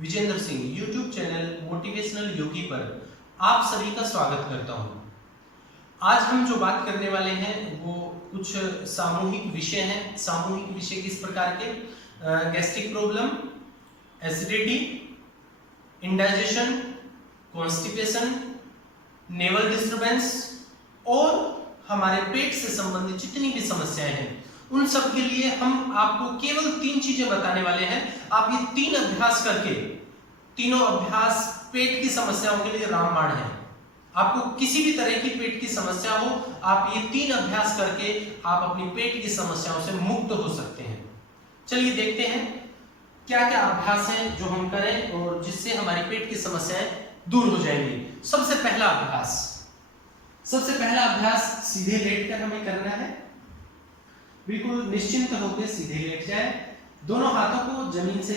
Vijendra Singh YouTube channel motivational Yogi पर आप सभी का स्वागत करता हूं। आज हम जो बात करने वाले हैं वो कुछ सामूहिक विषय हैं। सामूहिक विषय किस प्रकार के? Gastric problem, acidity, indigestion, constipation, naval disturbance और हमारे पेट से संबंधित जितनी भी समस्याएं हैं उन सब के लिए हम आपको केवल 3 चीजें बताने वाले हैं। आप ये 3 अभ्यास करके, तीनों अभ्यास पेट की समस्याओं के लिए रामबाण है। आपको किसी भी तरह की पेट की समस्या हो, आप ये 3 अभ्यास करके आप अपनी पेट की समस्याओं से मुक्त हो सकते हैं। चलिए देखते हैं क्या क्या अभ्यास हैं जो हम करें और जिससे हमारी पेट की समस्याएं दूर हो जाएंगी। सबसे पहला अभ्यास सीधे लेटकर हमें करना है। बिल्कुल निश्चिंत होकर सीधे लेट जाए। दोनों हाथों को जमीन से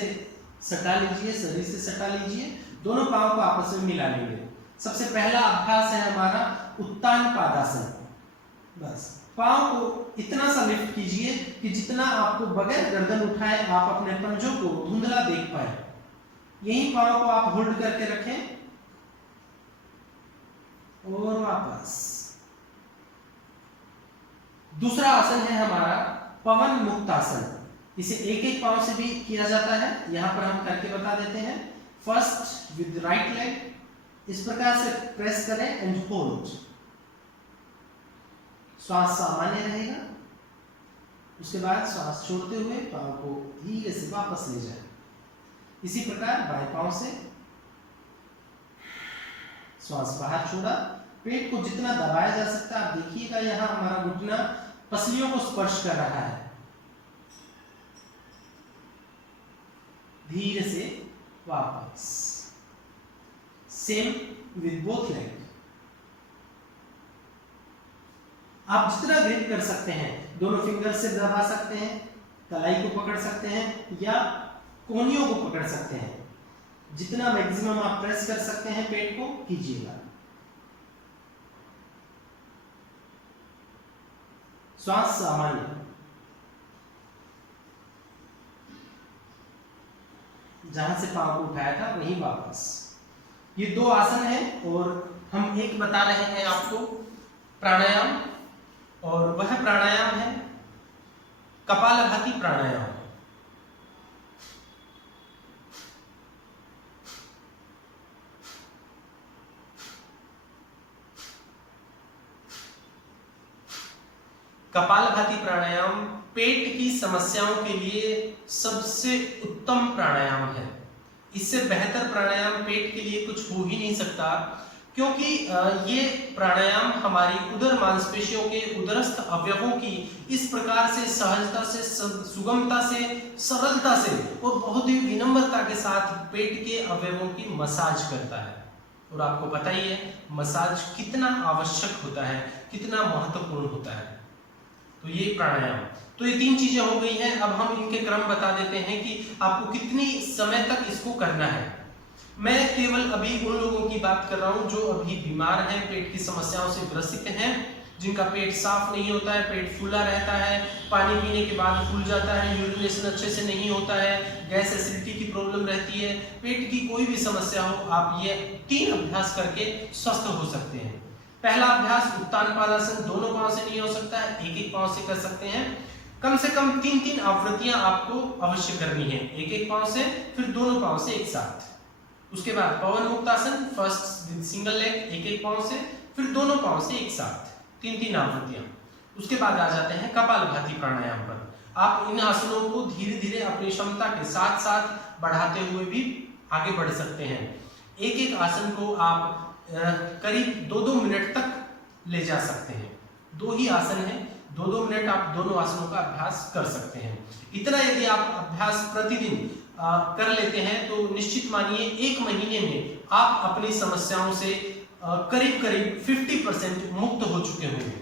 सटा लीजिए, शरीर से सटा लीजिए, दोनों पांव को आपस में मिला लीजिए। सबसे पहला अभ्यास है हमारा उत्तान पादासन। बस पांव को इतना सा लिफ्ट कीजिए कि जितना आपको बगैर गर्दन उठाए आप अपने पंजों को धुंधला देख पाए। यही पांव को आप होल्ड करके रखें और वापस। दूसरा आसन है हमारा पवन मुक्त आसन। इसे एक एक पांव से भी किया जाता है, यहां पर हम करके बता देते हैं। फर्स्ट विद राइट लेग इस प्रकार से प्रेस करें एंड होल्ड। श्वास सामान्य रहेगा। उसके बाद श्वास छोड़ते हुए पांव को धीरे से वापस ले जाएं। इसी प्रकार बाएं पांव से श्वास बाहर छोड़ा। पेट को जितना दबाया जा सकता है, आप देखिएगा यहां हमारा घुटना पसलियों को स्पर्श कर रहा है। धीरे से वापस। Same with both leg. आप जितना ग्रिप कर सकते हैं, दोनों फिंगर से दबा सकते हैं, कलाई को पकड़ सकते हैं या कोहनियों को पकड़ सकते हैं। जितना मैक्सिमम आप प्रेस कर सकते हैं पेट को कीजिएगा। श्वास सामान्य। जहां से पांव को उठाया था वहीं वापस। ये 2 आसन हैं और हम एक बता रहे हैं आपको प्राणायाम, और वह प्राणायाम है कपालभाति प्राणायाम। कपालभाति प्राणायाम पेट की समस्याओं के लिए सबसे उत्तम प्राणायाम है। इससे बेहतर प्राणायाम पेट के लिए कुछ हो ही नहीं सकता, क्योंकि ये प्राणायाम हमारी उदर मांसपेशियों के उदरस्थ अवयवों की इस प्रकार से सहजता से, सुगमता से, सरलता से और बहुत ही विनम्रता के साथ पेट के अवयवों की मसाज करता है। और आपको पता ही है मसाज कितना आवश्यक होता है, कितना महत्वपूर्ण होता है। तो ये प्राणायाम, तो ये 3 चीजें हो गई हैं। अब हम इनके क्रम बता देते हैं कि आपको कितनी समय तक इसको करना है। मैं केवल अभी उन लोगों की बात कर रहा हूं जो अभी बीमार हैं, पेट की समस्याओं से ग्रसित हैं, जिनका पेट साफ नहीं होता है, पेट फूला रहता है, पानी पीने के बाद फूल जाता है, यूरिनेशन अच्छे से नहीं होता है, गैस एसिडिटी की प्रॉब्लम रहती है, पेट की कोई भी समस्या हो, आप ये 3 अभ्यास करके स्वस्थ हो सकते हैं। पहला अभ्यास उत्तान पादासन, दोनों पांव से नहीं हो सकता है, एक एक पांव से कर सकते हैं। कम से कम 3-3 आवृत्तियां आपको अवश्य करनी है, एक एक पांव से, फिर दोनों पांव से एक साथ। उसके बाद पवन मुक्त आसन, फर्स्ट विद सिंगल लेग, एक एक पांव से, फिर दोनों पांव से एक साथ, 3-3 आवृत्तियां। उसके बाद आ जाते हैं कपालभाति प्राणायाम पर। आप इन आसनों को धीरे धीरे अपनी क्षमता के साथ साथ बढ़ाते हुए भी आगे बढ़ सकते हैं। एक एक आसन को आप करीब 2-2 मिनट तक ले जा सकते हैं। 2 ही आसन है, 2-2 मिनट आप दोनों आसनों का अभ्यास कर सकते हैं। इतना यदि आप अभ्यास प्रतिदिन कर लेते हैं तो निश्चित मानिए 1 महीने में आप अपनी समस्याओं से करीब करीब 50% मुक्त हो चुके होंगे।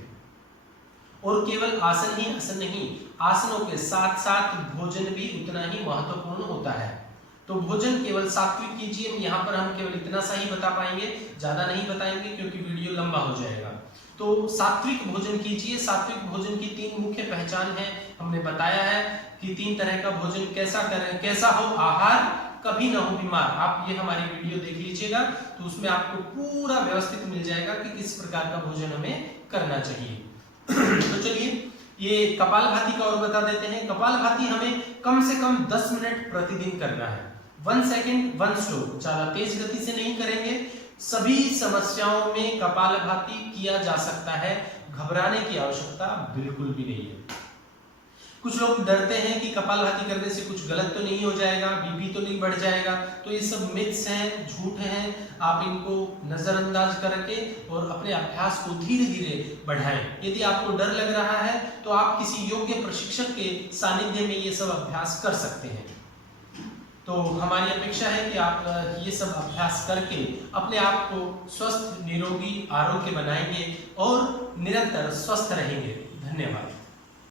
और केवल आसन ही आसन नहीं, आसनों के साथ साथ भोजन भी उतना ही महत्वपूर्ण होता है। तो भोजन केवल सात्विक कीजिए। यहाँ पर हम केवल इतना सा ही बता पाएंगे, ज्यादा नहीं बताएंगे क्योंकि वीडियो लंबा हो जाएगा। तो सात्विक भोजन कीजिए। सात्विक भोजन की 3 मुख्य पहचान है, हमने बताया है कि 3 तरह का भोजन कैसा करें, कैसा हो आहार, कभी ना हो बीमार। आप ये हमारी वीडियो देख लीजिएगा तो उसमें आपको पूरा व्यवस्थित मिल जाएगा कि किस प्रकार का भोजन हमें करना चाहिए। तो चलिए ये कपालभाति का और बता देते हैं। कपालभाति हमें कम से कम 10 मिनट प्रतिदिन करना है। 1 सेकेंड 1 स्लो, ज्यादा तेज गति से नहीं करेंगे। सभी समस्याओं में कपालभाति किया जा सकता है, घबराने की आवश्यकता बिल्कुल भी नहीं है। कुछ लोग डरते हैं कि कपालभाति करने से कुछ गलत तो नहीं हो जाएगा, बीपी तो नहीं बढ़ जाएगा, तो ये सब मिथ्स हैं, झूठ हैं। आप इनको नजरअंदाज करके और अपने अभ्यास को धीरे धीरे बढ़ाएं। यदि आपको डर लग रहा है तो आप किसी योग्य प्रशिक्षक के सानिध्य में ये सब अभ्यास कर सकते हैं। तो हमारी अपेक्षा है कि आप ये सब अभ्यास करके अपने आप को स्वस्थ, निरोगी, आरोग्य बनाएंगे और निरंतर स्वस्थ रहेंगे। धन्यवाद।